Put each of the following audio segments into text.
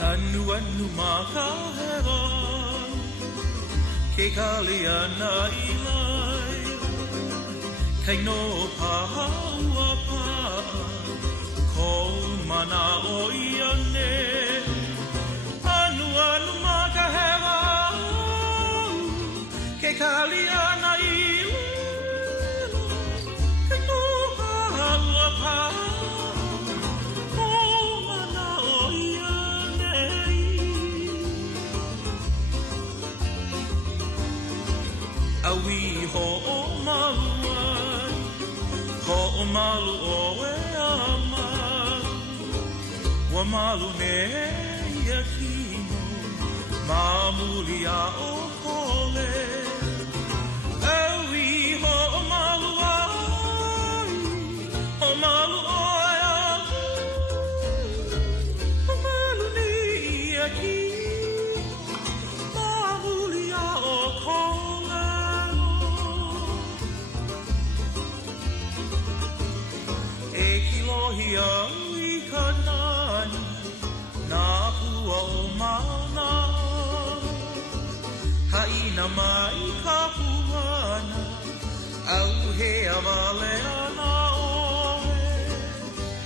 anu makahera ke kaliana ilai kai no pahaua pa ko mana o iane anu makahera ke kaliana ilai kai no pahaua pa Awi ho o malu ai, ho o malu o e ama, wa malu ne ia kino, mamuli a o kole. Awi ho o malu ai, ho malu o e ama, wa malu ne ia kino, mamuli a o kole. Lohi au I kanani, nā pua o mauna. Haina mai ka puana, au he awale ana oe.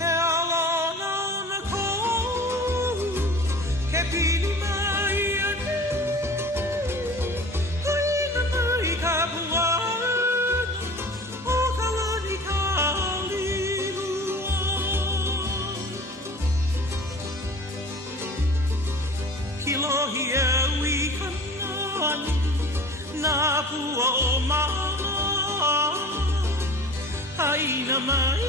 He alana na kou, ke pili mai ane. Haina mai ka puana, o ka lani ka Lohi e ui kanani, nā pua o mauna. Haina mai